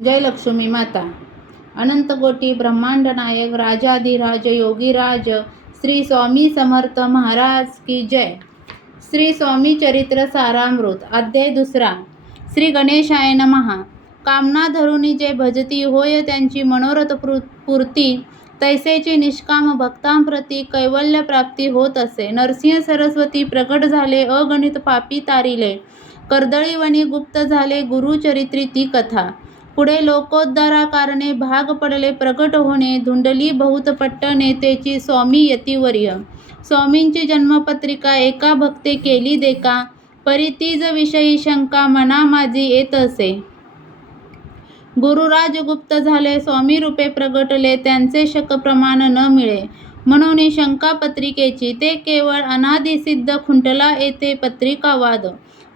जय लक्ष्मी माता. अनंत कोटी ब्रह्मांड नायक राजाधिराज योगीराज श्री स्वामी समर्थ महाराज की जय. श्री स्वामी चरित्र सारामृत अध्याय 2. श्री गणेशाय नमः. कामना धरुनी जे भजती होय त्यांची मनोरथ पूर्ती, तैसेची निष्काम भक्तांप्रती कैवल्य प्राप्ती होत असे. नरसिंह सरस्वती प्रकट झाले, अगणित पापी तारिले, कर्दळीवनी गुप्त झाले गुरुचरित्री ती कथा. पुढे लोकोद्धारा कारणे भाग पडले प्रकट होणे, धुंडली बहुत पट्टणे तेची स्वामी यतिवर्य. स्वामींची जन्मपत्रिका एका भक्ते केली देखा, परी तीज विषयी शंका मना माझी येत असे. गुरुराज गुप्त झाले स्वामी रूपे प्रगटले, त्यांचे शक प्रमाण न मिळे म्हणून शंका पत्रिकेची. ते केवळ अनादिसिद्ध खुंटला येथे पत्रिकावाद,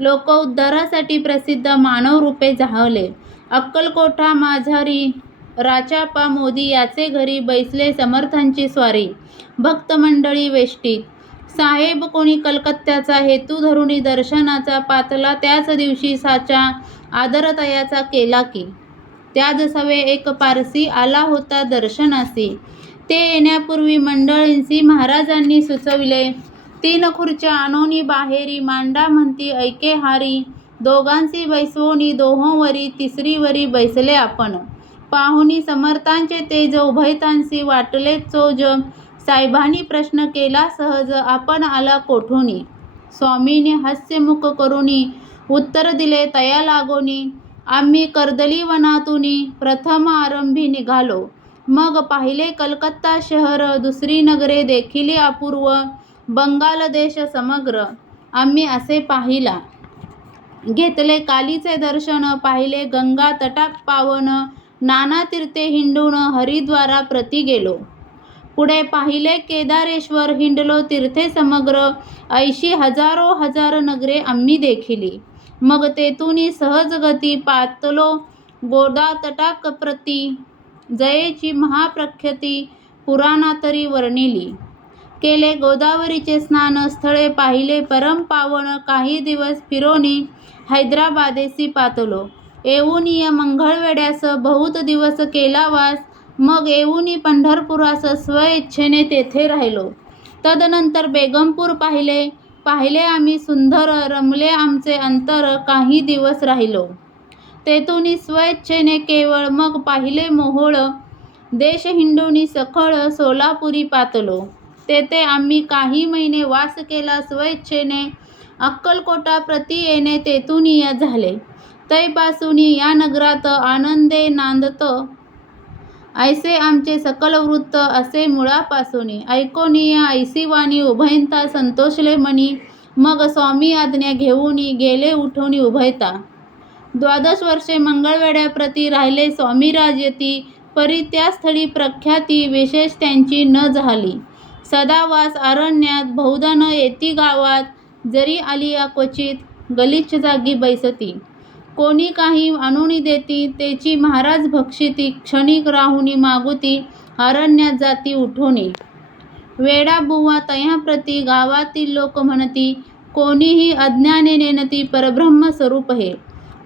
लोक उद्धारासाठी प्रसिद्ध मानव रूपे जाहले. अक्कलकोटा माझारी राचापा मोदी याचे घरी बैसले समर्थांची स्वारी, भक्त मंडळी वेष्टीत. साहेब कोणी कलकत्त्याचा हेतू धरुनी दर्शनाचा, पातला त्याच दिवशी साचा आदरतयाचा केला की. त्याच सवे एक पारसी आला होता दर्शनासी, ते येण्यापूर्वी मंडळींसी महाराजांनी सुचविले. 3 खुर्च्या आणोनी बाहेरी, मांडा म्हणती ऐके हारी. दोघांसी बैसवोनी दोहोंवरी, तिसरीवरी बैसले आपण. पाहुनी समर्थांचे तेज उभयतांसी वाटले चोज, साहेबांनी प्रश्न केला सहज आपण आला कोठूनी. स्वामींनी हास्यमुख करुनी उत्तर दिले तया लागोनी, आम्ही कर्दलीवनातूनी प्रथम आरंभी निघालो. मग पाहिले कलकत्ता शहर, दुसरी नगरे देखिले अपूर्व, बंगाल देश समग्र आम्ही असे पाहिला. घेतले कालीचे दर्शन, पाहिले गंगा तटाक पावन, नाना तीर्थे हिंडून हरिद्वारा प्रति गेलो. पुढे पाहिले केदारेश्वर, हिंडलो तीर्थे समग्र, 80 हजारो हजार नगरे आम्ही देखिली. मग तेथूनी सहज गती पातलो गोदा तटाक प्रति, जयेची महाप्रख्याती पुराणातरी वर्णिली. केले गोदावरीचे स्नान, स्थळे पाहिले परम पावन, काही दिवस फिरोनी हैदराबादेसी पातलो. येऊनी मंगळवेढ्यास बहुत दिवस केला वास, मग येऊनी पंढरपुरास स्वइच्छेने तेथे राहिलो. तदनंतर बेगमपूर पाहिले, पाहिले आम्ही सुंदर, रमले आमचे अंतर, काही दिवस राहिलो. तेथूनी स्वइच्छेने केवळ, मग पाहिले मोहोळ, देश हिंडूनी सखळ सोलापुरी पातलो. तेथे आम्ही काही महिने वास केला स्वइच्छेने, अक्कलकोटा प्रति येणे तेथूनी झाले. तैपासूनी या नगरात आनंदे नांदत, ऐसे आमचे सकल वृत्त असे मुळापासूनी. ऐकोनिया ऐसी वाणी उभयता संतोषले मनी, मग स्वामी आज्ञा घेऊनी गेले उठून उभयता. 12 वर्षे मंगळवेढ्याप्रती राहिले स्वामीराजयती, परी त्या स्थळी प्रख्याती विशेष त्यांची न झाली. सदावास अरण्यात, बहुधा न येती गावात, जरी आलिया क्वचित गलिच्छ जागी बैसती. कोणी काही आणूनी देती, तेची महाराज भक्षिती. क्षणिक राहुनी मागुती, अरण्यात जाती उठोनी. वेडा बुवा तयाप्रती गावातील लोक म्हणती, कोणीही अज्ञाने नेनती परब्रह्म स्वरूप हे.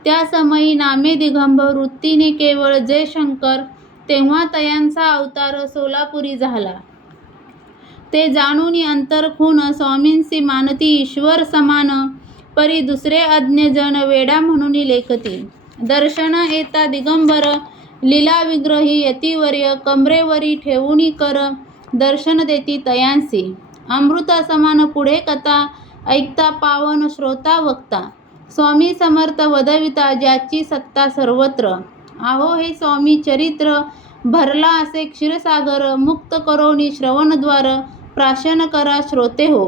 त्या समयी नामे दिगंबर, वृत्तीने केवळ जयशंकर, तेव्हा तयांचा अवतार सोलापुरी झाला. ते जाणूनी अंतरखून स्वामींसी मानती ईश्वर समान, परी दुसरे अज्ञ जन वेडा म्हणून लेखती. दर्शन येता दिगंबर लीला विग्रही यतिवर्य, कमरेवरी ठेवूनी कर दर्शन देती तयांसी. अमृता समान पुढे कथा, ऐकता पावन श्रोता वक्ता. स्वामी समर्थ वदविता, ज्याची सत्ता सर्वत्र. आहो हे स्वामी चरित्र, भरला असे क्षीरसागर, मुक्त करोनी श्रवणद्वार, प्राशन करा श्रोते हो.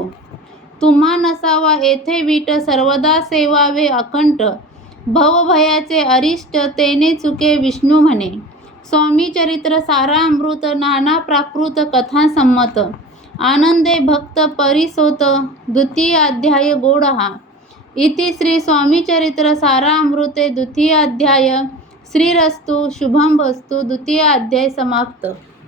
तुम्हा नसावा येथे वीट, सर्वदा सेवावे अकंठ, भवभयाचे अरिष्ट तेने चुके विष्णू म्हणे. स्वामी चरित्र सारामृत, नाना प्राकृत कथा संमत, आनंदे भक्त परिसोत, द्वितीय अध्याय गोड हा. इति श्री स्वामी चरित्र सारामृते 2य अध्याय. श्रीरस्तु शुभम वस्तु. 2य अध्याय समाप्त.